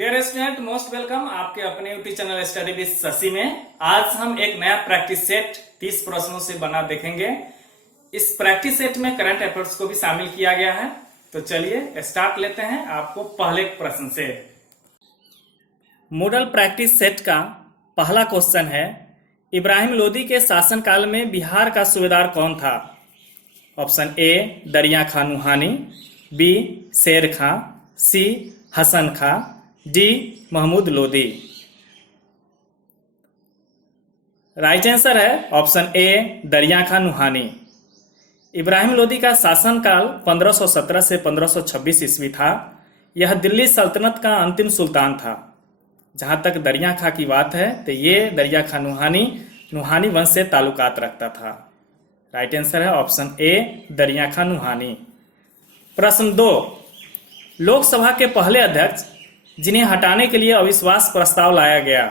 Dear student, most welcome आपके अपने YouTube channel study with Shashi में। आज हम एक नया प्रैक्टिस सेट 30 प्रश्नों से बना देखेंगे। इस प्रैक्टिस सेट में करंट अफेयर्स को भी शामिल किया गया है। तो चलिए स्टार्ट लेते हैं आपको पहले प्रश्न से। मॉडल प्रैक्टिस सेट का पहला क्वेश्चन है, इब्राहिम लोदी के शासनकाल में बिहार का सूबेदार कौन था? Option A Dariya Khan Nuhani, B Sher Khan, C Hasan Khan, D Mahmud Lodi. Right answer है ऑप्शन ए दरिया खां नुहानी। इब्राहिम लोदी का शासनकाल 1517 से 1526 ईस्वी था। यह दिल्ली सल्तनत का अंतिम सुल्तान था। जहां तक दरिया खां की बात है तो ये दरिया खां नुहानी वंश से ताल्लुकात रखता था। राइट आंसर है ऑप्शन ए दरिया खां नुहानी। प्रश्न 2, लोकसभा के पहले अध्यक्ष जिन्हें हटाने के लिए अविश्वास प्रस्ताव लाया गया।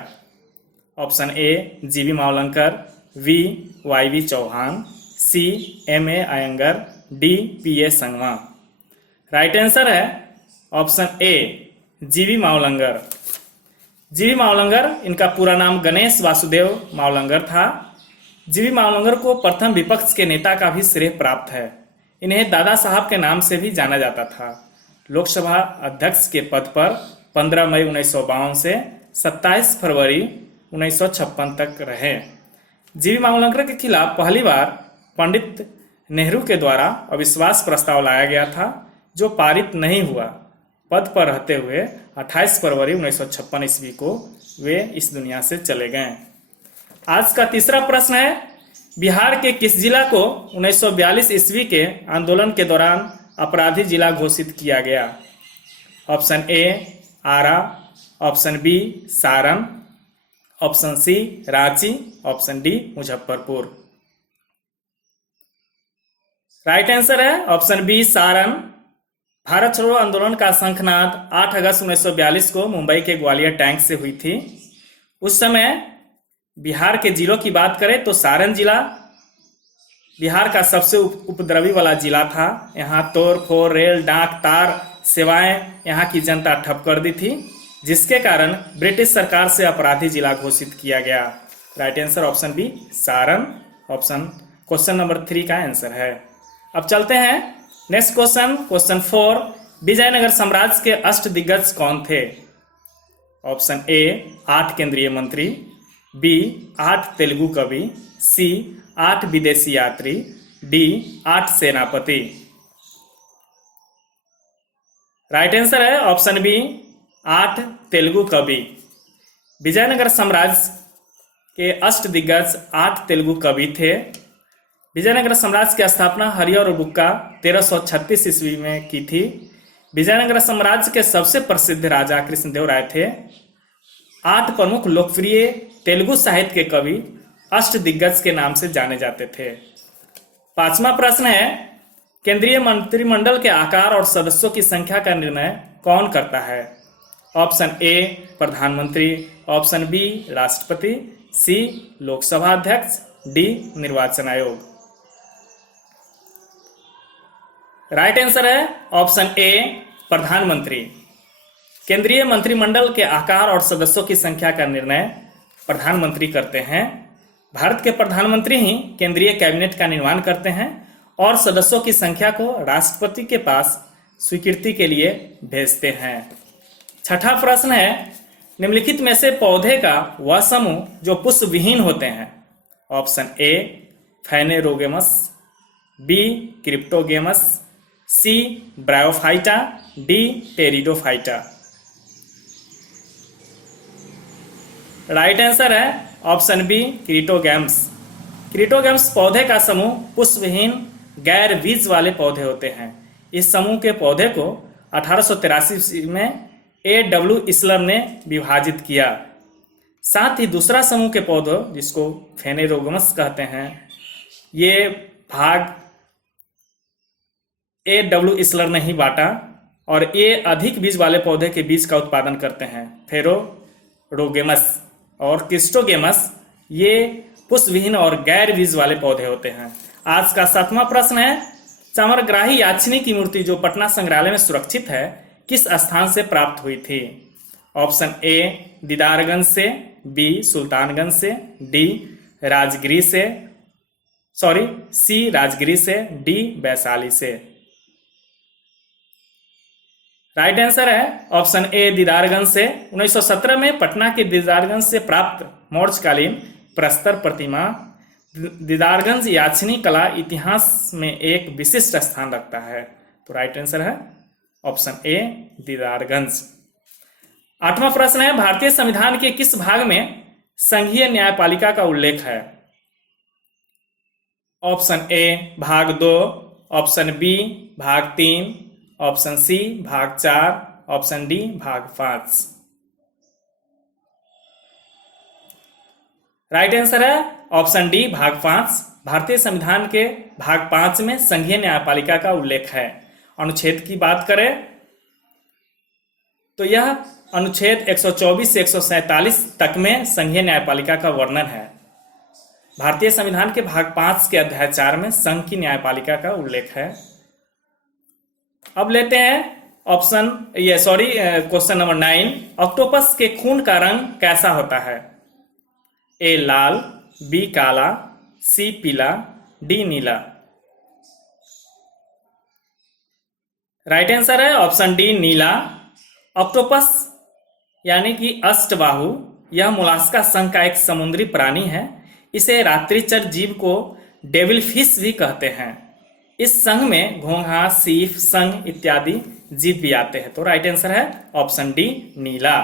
Option A G V Mavalankar, V Y Chavan, C M A Ayyangar, D P A Sangma. Right answer है ऑप्शन ए जीवी मावलंकर। जीवी मावलंकर, इनका पूरा नाम गणेश वासुदेव मावलंकर था। जीवी मावलंकर को प्रथम विपक्ष के नेता का भी श्रेय प्राप्त है। इन्हें दादा साहब के नाम से भी जाना जाता था। लोकसभा अध्यक्ष के पद पर 15 मई 1952 से 27 फरवरी 1956 तक रहे। जीवी मावलंकर के खिलाफ पहली बार पंडित नेहरू के द्वारा अविश्वास प्रस्ताव लाया गया था, जो पारित नहीं हुआ। पद पर रहते हुए 28 फरवरी 1956 ईस्वी को वे इस दुनिया से चले गए। आज का तीसरा प्रश्न है, बिहार के किस जिला को 1942 ईस्वी के आंदोलन के दौरान अपराधी जिला घोषित किया गया? Option A Arrah, option B Saran, option C Ranchi, option D Muzaffarpur. Right answer है ऑप्शन बी सारण। भारत छोड़ो आंदोलन का शंखनाद 8 अगस्त 1942 को मुंबई के ग्वालियर टैंक से हुई थी। उस समय बिहार के जिलों की बात करें तो सारण जिला बिहार का सबसे उपद्रवी वाला जिला था। यहाँ तोड़ फोड़, रेल, डाक, तार सेवाएं यहाँ की जनता ठप कर दी थी, जिसके कारण ब्रिटिश सरकार से अपराधी जिला घोषित किया गया। Right answer option B Saran. Question number 3 का आंसर है। अब चलते हैं नेक्स्ट क्वेश्चन 4, विजयनगर साम्राज्य के अष्टदिग्गज कौन थे? ऑप्शन ए 8 केंद्रीय मंत्री, बी 8 तेलुगु कवि, सी 8 विदेशी यात्री, डी 8 सेनापति। राइट आंसर है ऑप्शन बी 8 तेलुगु कवि। विजयनगर साम्राज्य के अष्टदिग्गज 8 तेलुगु कवि थे। विजयनगर साम्राज्य की स्थापना हरिहर बुक्का 1336 ईस्वी में की थी। विजयनगर साम्राज्य के सबसे प्रसिद्ध राजा कृष्णदेव राय थे। 8 प्रमुख लोकप्रिय तेलुगु साहित्य के कवि अष्टदिग्गज के नाम से जाने जाते थे। 5वां प्रश्न है, केंद्रीय मंत्रिमंडल के आकार और सदस्यों की संख्या का निर्णय कौन करता है? ऑप्शन ए प्रधानमंत्री, ऑप्शन बी राष्ट्रपति, सी लोकसभा अध्यक्ष, डी निर्वाचन आयोग। राइट आंसर है ऑप्शन ए प्रधानमंत्री। केंद्रीय मंत्रिमंडल के आकार और सदस्यों की संख्या का निर्णय प्रधानमंत्री करते हैं। भारत के प्रधानमंत्री ही केंद्रीय कैबिनेट का निर्माण करते हैं और सदस्यों की संख्या को राष्ट्रपति के पास स्वीकृति के लिए भेजते हैं। 6ठा प्रश्न है, निम्नलिखित में से पौधे का वह समूह जो पुष्प विहीन होते हैं। Option A phanerogams, B cryptogams, C bryophyta, D pteridophyta. Right answer है ऑप्शन बी क्रिटोगैम्स। क्रिटोगैम्स पौधे का समूह पुष्पहीन गैर बीज वाले पौधे होते हैं। इस समूह के पौधे को 1883 में A.W. इसलर ने विभाजित किया। साथ ही दूसरा समूह के पौधों जिसको फेनेरोगमस कहते हैं, ये भाग A.W. इसलर ने ही बांटा और ये अधिक बीज वाले पौधे के बीज का उत्पादन करते हैं, फेरोरोगेमस। और क्रिस्टोगेमस ये पुष्पविहीन और गैर बीज वाले पौधे होते हैं। आज का 7वां प्रश्न है, चामरग्राही याक्षिणी की मूर्ति जो पटना संग्रहालय में सुरक्षित है किस स्थान से प्राप्त हुई थी? ऑप्शन ए दीदारगंज से, बी सुल्तानगंज से, डी राजगिरी से, सी राजगिरी से, डी वैशाली से। राइट आंसर है ऑप्शन ए दीदारगंज से। 1917 में पटना के दीदारगंज से प्राप्त मौर्यकालीन प्रस्तर प्रतिमा दीदारगंज याचनी कला इतिहास में एक विशिष्ट स्थान रखता है। तो राइट आंसर है ऑप्शन ए दीदारगंज। 8वां प्रश्न है, भारतीय संविधान के किस भाग में संघीय न्यायपालिका का उल्लेख है? ऑप्शन ए भाग 2, ऑप्शन बी भाग 3, ऑप्शन सी भाग 4, ऑप्शन डी भाग 5। राइट आंसर है ऑप्शन डी भाग 5। भारतीय संविधान के भाग 5 में संघीय न्यायपालिका का उल्लेख है। अनुच्छेद की बात करें तो यह अनुच्छेद 124 से 147 तक में संघीय न्यायपालिका का वर्णन है। भारतीय संविधान के भाग 5 के अध्याय 4 में संघ की न्यायपालिका का उल्लेख है। अब लेते हैं क्वेश्चन नंबर 9। ऑक्टोपस के खून का रंग कैसा होता है? ए लाल, बी काला, सी पीला, डी नीला। राइट आंसर है ऑप्शन डी नीला। ऑक्टोपस यानी कि अष्टबाहु यह मोलास्का संघ का एक समुद्री प्राणी है। इसे रात्रिचर जीव को डेविल फिश भी कहते हैं। इस संघ में घोंघा, सीप, संघ इत्यादि जीव भी आते हैं। तो राइट आंसर है ऑप्शन डी नीला।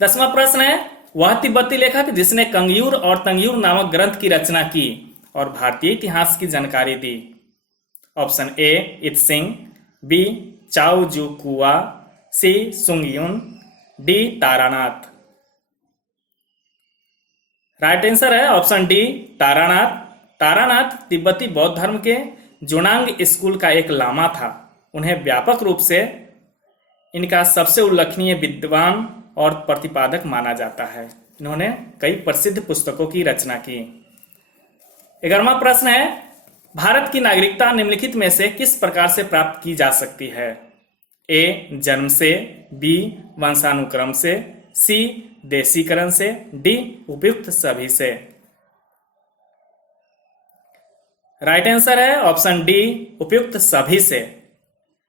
10वां प्रश्न है, वह तिब्बती लेखक जिसने कंगयूर और तंगयूर नामक ग्रंथ की रचना की और भारतीय इतिहास की जानकारी दी? ऑप्शन ए इत्सिंग, बी चाओ जू कुआ, सी सुंगयुन, डी तारानाथ। राइट आंसर है ऑप्शन डी तारानाथ। तारानाथ तिब्बती बौद्ध धर्म के जोनांग स्कूल का एक लामा था। उन्हें व्यापक रूप से इनका सबसे उल्लेखनीय विद्वान और प्रतिपादक माना जाता है। इन्होंने कई प्रसिद्ध पुस्तकों की रचना की। 11वां प्रश्न है, भारत की नागरिकता निम्नलिखित में से किस प्रकार से प्राप्त की जा सकती है? ए जन्म से, बी वंशानुक्रम से, सी देशीकरण से, डी उपयुक्त सभी से। राइट आंसर है ऑप्शन डी उपयुक्त सभी से।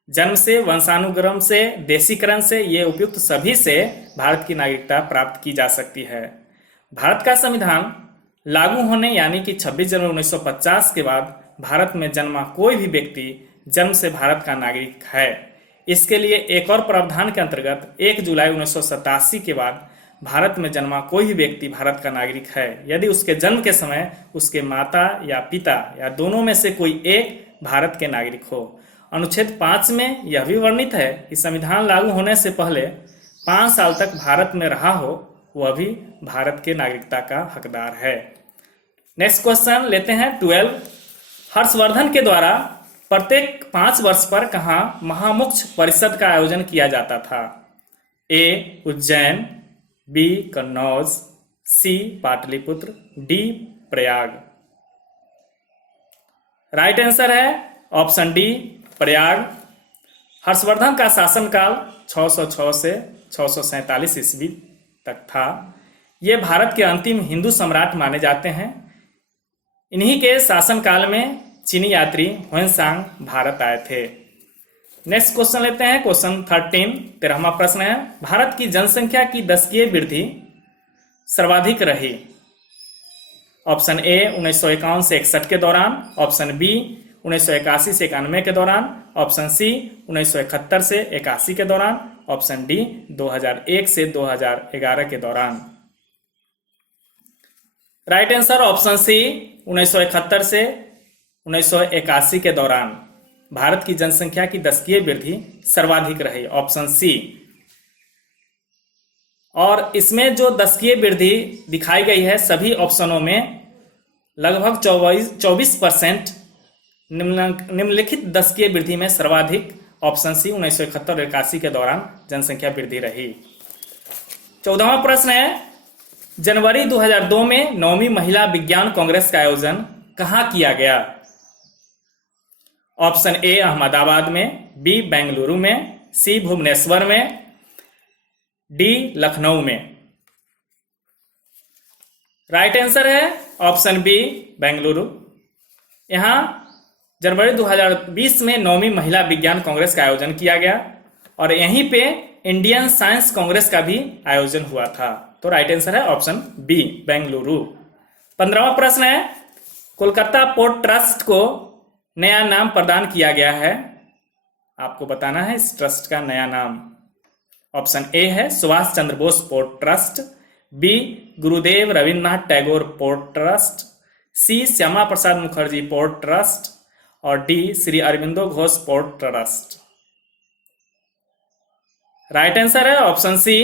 जन्म से, वंशानुक्रम से, देशीकरण से, ये उपयुक्त सभी से भारत की नागरिकता प्राप्त की जा सकती है। भारत का संविधान लागू होने यानी कि 26 जनवरी 1950 के बाद भारत में जन्मा कोई भी व्यक्ति जन्म से भारत का नागरिक है। इसके लिए एक और प्रावधान के अंतर्गत 1 जुलाई 1987 के बाद भारत में जन्मा कोई भी व्यक्ति भारत का नागरिक है यदि उसके जन्म के समय उसके माता या पिता या दोनों में से कोई एक भारत के नागरिक हो। अनुच्छेद 5 में यह भी वर्णित है कि संविधान लागू होने से पहले 5 साल तक भारत में रहा हो वह भी भारत के नागरिकता का हकदार है। नेक्स्ट क्वेश्चन लेते हैं 12। हर्षवर्धन के द्वारा प्रत्येक 5 वर्ष पर कहाँ महामुक्ष परिषद का आयोजन किया जाता था? A Ujjain, B Kannauj, C Pataliputra, D Prayag. Right answer है ऑप्शन डी प्रयाग। हर्षवर्धन का शासनकाल 606 से 647 ईस्वी तक था। ये भारत के अंतिम हिंदू सम्राट माने जाते हैं। इन्हीं के शासनकाल में चीनी यात्री ह्वेनसांग भारत आए थे। नेक्स्ट क्वेश्चन लेते हैं क्वेश्चन 13। 13वां प्रश्न है, भारत की जनसंख्या की दशकीय वृद्धि सर्वाधिक रही? ऑप्शन ए 1951 से 61 के दौरान, ऑप्शन बी 1981 से 91 के दौरान, ऑप्शन सी 1971 से 81 के दौरान, ऑप्शन डी 2001 से 2011 के दौरान। राइट आंसर ऑप्शन सी 1971 से 1981 के दौरान भारत की जनसंख्या की दशकीय वृद्धि सर्वाधिक रही, ऑप्शन सी। और इसमें जो दशकीय वृद्धि दिखाई गई है सभी ऑप्शनों में लगभग 24% निम्नलिखित दशकीय वृद्धि में सर्वाधिक ऑप्शन सी 1971 और 81 के दौरान जनसंख्या वृद्धि रही। 14वां प्रश्न है, जनवरी 2002 में 9वीं महिला विज्ञान कांग्रेस का आयोजन कहाँ किया गया? ऑप्शन ए अहमदाबाद में, बी बेंगलुरु में, सी भुवनेश्वर में, डी लखनऊ में। राइट आंसर है ऑप्शन बी बेंगलुरु। यहाँ जनवरी 2020 में 9वीं महिला विज्ञान कांग्रेस का आयोजन किया गया और यहीं पे इंडियन साइंस कांग्रेस का भी आयोजन हुआ था। तो राइट आंसर है ऑप्शन बी बेंगलुरु। 15वां प्रश्न है, कोलकाता पोर्ट ट्रस्ट को नया नाम प्रदान किया गया है। आपको बताना है इस ट्रस्ट का नया नाम। ऑप्शन ए है Subhash Chandra Bose port trust, B गुरुदेव रविन्द्रनाथ टैगोर पोर्ट ट्रस्ट, सी श्यामा प्रसाद मुखर्जी पोर्ट ट्रस्ट और D Shri Aurobindo Ghosh port trust. Right answer है ऑप्शन सी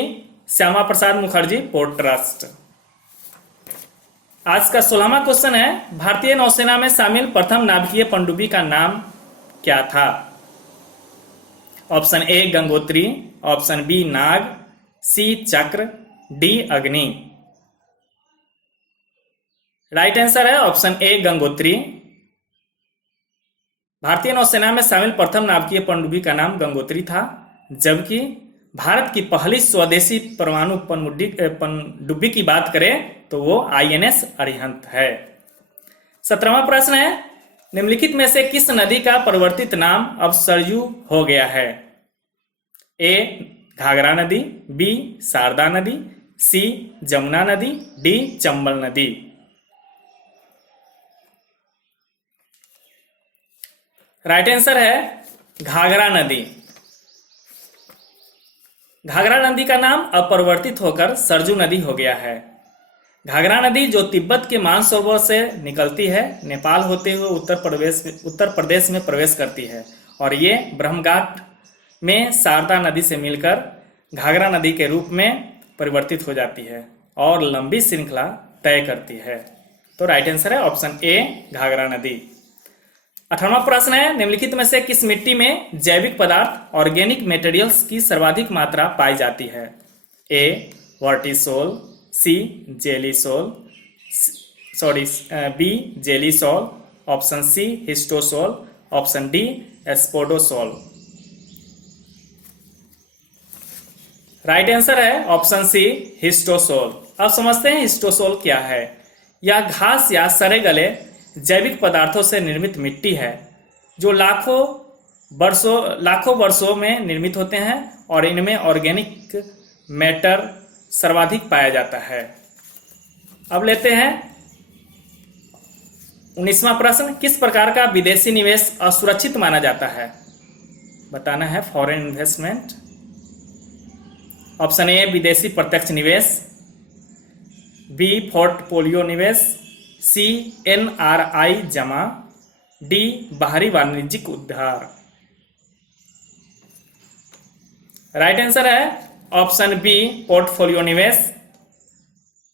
श्यामा प्रसाद मुखर्जी पोर्ट ट्रस्ट। आज का 16वां क्वेश्चन है, भारतीय नौसेना में शामिल प्रथम नाभिकीय पनडुब्बी का नाम क्या था। Option A Gangotri, option B Nag, C Chakra, D Agni. Right answer है ऑप्शन ए गंगोत्री। भारतीय नौसेना में शामिल प्रथम नाभिकीय पनडुब्बी का नाम गंगोत्री था, जबकि भारत की पहली स्वदेशी परमाणु पनडुब्बी की बात करें तो वो आईएनएस अरिहंत है। 17वां प्रश्न है, निम्नलिखित में से किस नदी का परिवर्तित नाम अब सरयू हो गया है। ए घाघरा नदी, बी शारदा नदी, सी जमुना नदी, डी चंबल नदी। राइट आंसर है घाघरा नदी। घाघरा नदी का नाम अपरिवर्तित होकर सरजू नदी हो गया है। घाघरा नदी जो तिब्बत के मानसरोवर से निकलती है, नेपाल होते हुए उत्तर प्रदेश में प्रवेश करती है और ये ब्रह्मघाट में शारदा नदी से मिलकर घाघरा नदी के रूप में परिवर्तित हो जाती है और लंबी श्रृंखला तय करती है। तो राइट आंसर है ऑप्शन ए घाघरा नदी। 18वां प्रश्न है, निम्नलिखित में से किस मिट्टी में जैविक पदार्थ ऑर्गेनिक मटेरियल्स की सर्वाधिक मात्रा पाई जाती है। A vertisol, C gelisol, B gelisol, option C histosol, option D spodosol. Right answer है ऑप्शन सी हिस्टोसोल। अब समझते हैं हिस्टोसोल क्या है। यह घास या सड़े गले जैविक पदार्थों से निर्मित मिट्टी है जो लाखों वर्षों में निर्मित होते हैं और इनमें ऑर्गेनिक मैटर सर्वाधिक पाया जाता है। अब लेते हैं 19वां प्रश्न, किस प्रकार का विदेशी निवेश असुरक्षित माना जाता है। बताना है फॉरेन इन्वेस्टमेंट। ऑप्शन ए विदेशी प्रत्यक्ष निवेश, बी पोर्टफोलियो निवेश, सी एनआरआई जमा, डी बाहरी वाणिज्यिक उधार। राइट आंसर है ऑप्शन बी पोर्टफोलियो निवेश।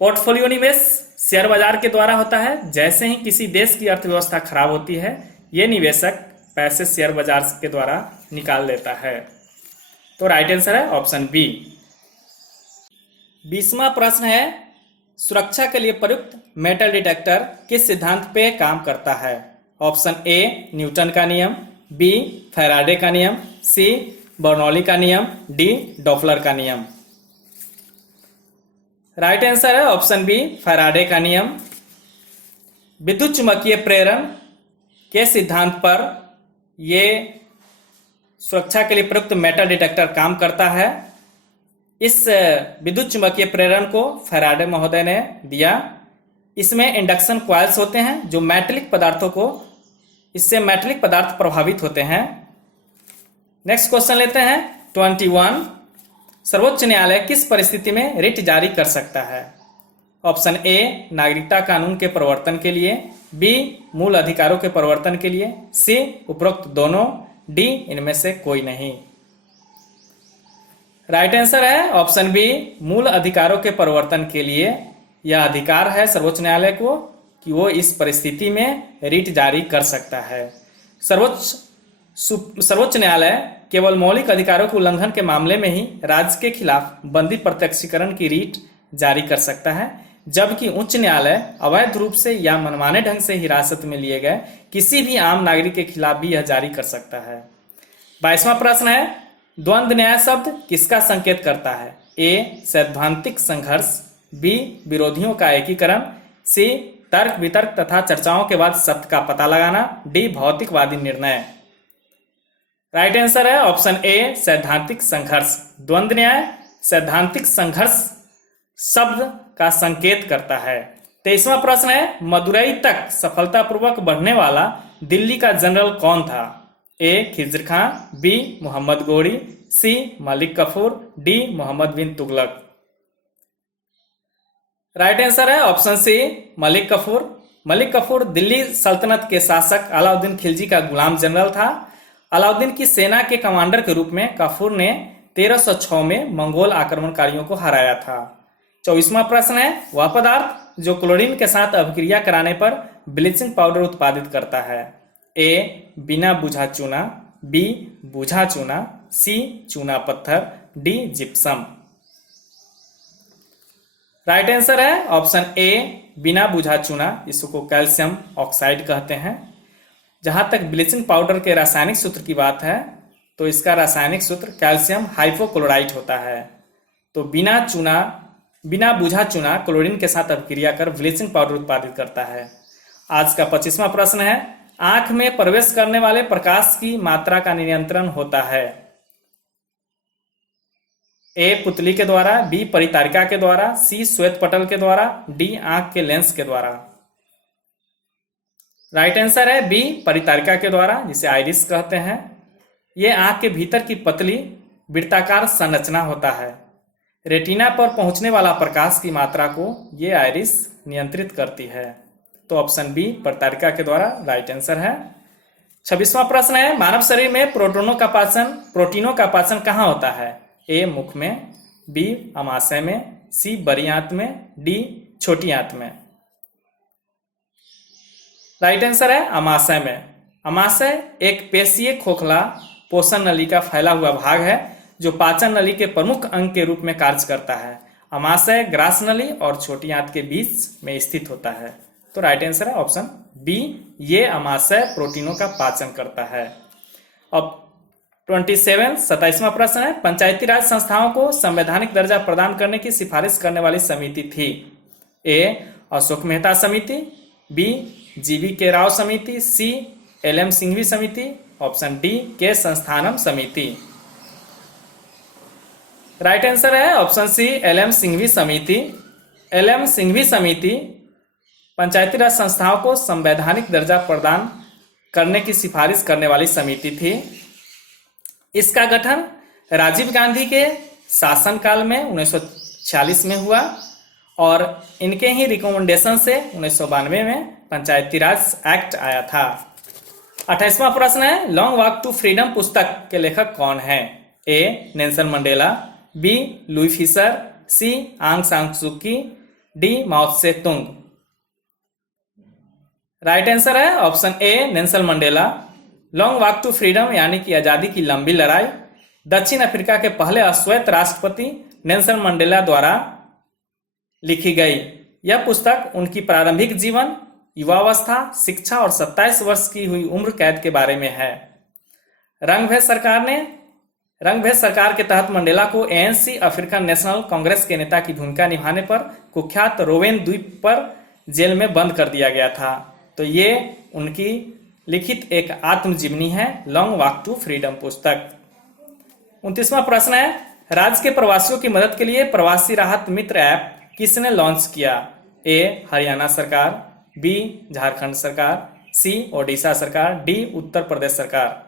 पोर्टफोलियो निवेश शेयर बाजार के द्वारा होता है। जैसे ही किसी देश की अर्थव्यवस्था खराब होती है, ये निवेशक पैसे शेयर बाजार के द्वारा निकाल लेता है। तो राइट आंसर है ऑप्शन बी। 20वां प्रश्न है, सुरक्षा के लिए प्रयुक्त मेटल डिटेक्टर किस सिद्धांत पे काम करता है। ऑप्शन ए न्यूटन का नियम, बी फैराडे का नियम, सी बर्नौली का नियम, डी डॉपलर का नियम। राइट आंसर है ऑप्शन बी फैराडे का नियम। विद्युत चुम्बकीय प्रेरण के सिद्धांत पर यह सुरक्षा के लिए प्रयुक्त मेटल डिटेक्टर काम करता है। इस विद्युत चुम्बकीय प्रेरण को फैराडे महोदय ने दिया। इसमें इंडक्शन कॉइल्स होते हैं जो मेटलिक पदार्थों को, इससे मेटलिक पदार्थ प्रभावित होते हैं। नेक्स्ट क्वेश्चन लेते हैं 21, सर्वोच्च न्यायालय किस परिस्थिति में रिट जारी कर सकता है। ऑप्शन ए नागरिकता कानून के प्रवर्तन के लिए, बी मूल अधिकारों के प्रवर्तन के लिए, सी उपरोक्त दोनों, डी इनमें से कोई नहीं। राइट आंसर है ऑप्शन बी मूल अधिकारों के प्रवर्तन के लिए। यह अधिकार है सर्वोच्च न्यायालय को कि वो इस परिस्थिति में रिट जारी कर सकता है। सर्वोच्च न्यायालय केवल मौलिक अधिकारों के उल्लंघन के मामले में ही राज्य के खिलाफ बंदी प्रत्यक्षीकरण की रिट जारी कर सकता है, जबकि उच्च न्यायालय अवैध रूप से या मनमाने ढंग से हिरासत में लिए गए किसी भी आम नागरिक के खिलाफ भी यह जारी कर सकता है। 22वां प्रश्न है, द्वंद्व न्याय शब्द किसका संकेत करता है। ए सैद्धांतिक संघर्ष, बी विरोधियों का एकीकरण, सी तर्क वितर्क तथा चर्चाओं के बाद सत्य का पता लगाना, डी भौतिकवादी निर्णय। राइट आंसर है ऑप्शन ए सैद्धांतिक संघर्ष। द्वंद्व न्याय सैद्धांतिक संघर्ष शब्द का संकेत करता है। 23वां प्रश्न है, मदुरई तक सफलतापूर्वक बढ़ने वाला दिल्ली का जनरल कौन था? ए खिज्र खां, बी मोहम्मद गोरी, सी मलिक कफूर, डी मोहम्मद बिन तुगलक। राइट आंसर है ऑप्शन सी मलिक कफूर। मलिक कफूर दिल्ली सल्तनत के शासक अलाउद्दीन खिलजी का गुलाम जनरल था। अलाउद्दीन की सेना के कमांडर के रूप में कफूर ने 1306 में मंगोल आक्रमणकारियों को हराया था। 24वां प्रश्न है, वह पदार्थ जो क्लोरीन के साथ अभिक्रिया कराने पर ब्लीचिंग पाउडर उत्पादित करता है? ए बिना बुझा चूना, बी बुझा चूना, सी चूना पत्थर, डी जिप्सम। राइट आंसर है ऑप्शन ए बिना बुझा चूना। इसको कैल्शियम ऑक्साइड कहते हैं। जहां तक ब्लीचिंग पाउडर के रासायनिक सूत्र की बात है तो इसका रासायनिक सूत्र कैल्शियम हाइपोक्लोराइट होता है। तो बिना बुझा चूना क्लोरीन के साथ अभिक्रिया कर ब्लीचिंग पाउडर उत्पादित करता है। आज का 25वां प्रश्न है, आंख में प्रवेश करने वाले प्रकाश की मात्रा का नियंत्रण होता है? ए पुतली के द्वारा, बी परितारिका के द्वारा, सी श्वेत पटल के द्वारा, डी आंख के लेंस के द्वारा। राइट आंसर है बी परितारिका के द्वारा, जिसे आइरिस कहते हैं। यह आंख के भीतर की पतली वृत्ताकार संरचना होता है। रेटिना पर पहुंचने वाला प्रकाश की मात्रा को ये आइरिस नियंत्रित करती है। तो ऑप्शन बी परितारिका के द्वारा राइट आंसर है। 26वां प्रश्न है, मानव शरीर में प्रोटीनों का पाचन कहाँ होता है? ए मुख में, बी अमाशय में, सी बड़ी आंत में, डी छोटी आंत में। राइट आंसर है अमाशय में। अमाशय एक पेशीय खोखला पोषण नली का फैला हुआ भाग है जो पाचन नली के प्रमुख अंग के रूप में कार्य करता है। अमाशय ग्रास नली और छोटी आंत के बीच में स्थित होता है। तो राइट आंसर है ऑप्शन बी, ये अमाशय प्रोटीनों का पाचन करता है। अब 27वां प्रश्न है, पंचायती राज संस्थाओं को संवैधानिक दर्जा प्रदान करने की सिफारिश करने वाली समिति थी? ए अशोक मेहता समिति, बी जीवी के राव समिति, सी एल.एम. सिंघवी समिति, ऑप्शन डी के संस्थानम समिति। राइट आंसर है ऑप्शन सी एल.एम. सिंघवी समिति। एल.एम. सिंघवी समिति पंचायती राज संस्थाओं को संवैधानिक दर्जा प्रदान करने की सिफारिश करने वाली समिति थी। इसका गठन राजीव गांधी के शासनकाल में 1946 में हुआ और इनके ही रिकमेंडेशन से 1992 में पंचायती राज एक्ट आया था। 28वां प्रश्न है, लॉन्ग वॉक टू फ्रीडम पुस्तक के लेखक कौन है? A Nelson Mandela, B Louis Fischer, C Aung San Suu Kyi, D Mao Tse Tung. Right answer है option A Nelson Mandela. Long Walk to Freedom यानी कि आजादी की लंबी लड़ाई दक्षिण अफ्रीका के पहले अश्वेत राष्ट्रपति नेल्सन मंडेला द्वारा लिखी गई। यह पुस्तक उनकी प्रारंभिक जीवन, युवावस्था, शिक्षा और 27 वर्ष की हुई उम्र कैद के बारे में है। रंगभेद सरकार के तहत मंडेला को एएनसी अफ्रीकन नेशनल कांग्रेस के नेता की भूमिका निभाने पर कुख्यात रोवेन द्वीप पर जेल में बंद कर दिया गया था। तो ये उनकी लिखित एक आत्मजीवनी है, लॉन्ग वॉक टू फ्रीडम पुस्तक। 29वां प्रश्न है, राज्य के प्रवासियों की मदद के लिए प्रवासी राहत मित्र ऐप किसने लॉन्च किया? ए हरियाणा सरकार, बी झारखंड सरकार, सी ओडिशा सरकार, डी उत्तर प्रदेश सरकार।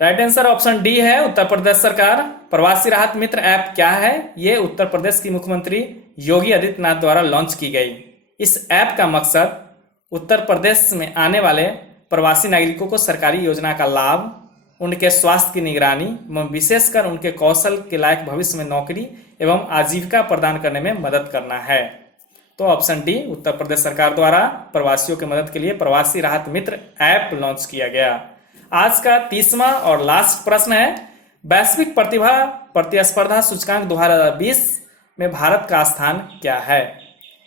राइट आंसर ऑप्शन डी है उत्तर प्रदेश सरकार। प्रवासी राहत मित्र ऐप क्या है? ये उत्तर प्रदेश की मुख्यमंत्री योगी आदित्यनाथ द्वारा लॉन्च की गई। इस ऐप का मकसद उत्तर प्रदेश में आने वाले प्रवासी नागरिकों को सरकारी योजना का लाभ, उनके स्वास्थ्य की निगरानी एवं विशेषकर उनके कौशल के लायक भविष्य में नौकरी एवं आजीविका प्रदान करने में मदद करना है। तो ऑप्शन डी उत्तर प्रदेश सरकार द्वारा प्रवासियों की मदद के लिए प्रवासी राहत मित्र ऐप लॉन्च किया गया। आज का 30वां और लास्ट प्रश्न है, वैश्विक प्रतिभा प्रतिस्पर्धा सूचकांक 2020 में भारत का स्थान क्या है?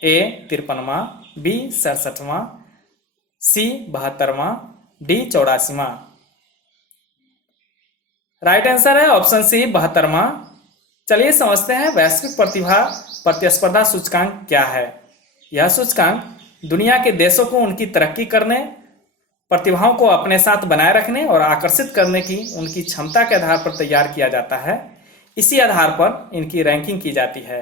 ए 53वां, बी 67वां, सी 72वां, डी 84वां। राइट आंसर है ऑप्शन सी 72वां। चलिए समझते हैं वैश्विक प्रतिभा प्रतिस्पर्धा सूचकांक क्या है। यह सूचकांक दुनिया के देशों को उनकी तरक्की करने, प्रतिभाओं को अपने साथ बनाए रखने और आकर्षित करने की उनकी क्षमता के आधार पर तैयार किया जाता है। इसी आधार पर इनकी रैंकिंग की जाती है।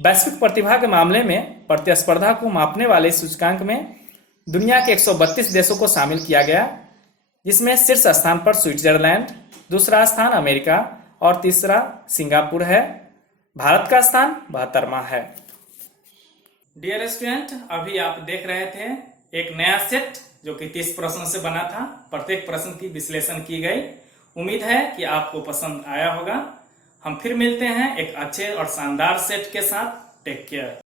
वैश्विक प्रतिभा के मामले में प्रतिस्पर्धा को मापने वाले सूचकांक में दुनिया के 132 देशों को शामिल किया गया, जिसमें शीर्ष स्थान पर स्विट्जरलैंड, दूसरा स्थान अमेरिका और तीसरा सिंगापुर है। भारत का स्थान 72वां है। डियर स्टूडेंट, अभी आप देख रहे थे एक नया सेट जो कि 30 प्रश्न से बना था। प्रत्येक प्रश्न की विश्लेषण की गई। उम्मीद है कि आपको पसंद आया होगा। हम फिर मिलते हैं एक अच्छे और शानदार सेट के साथ। Take care.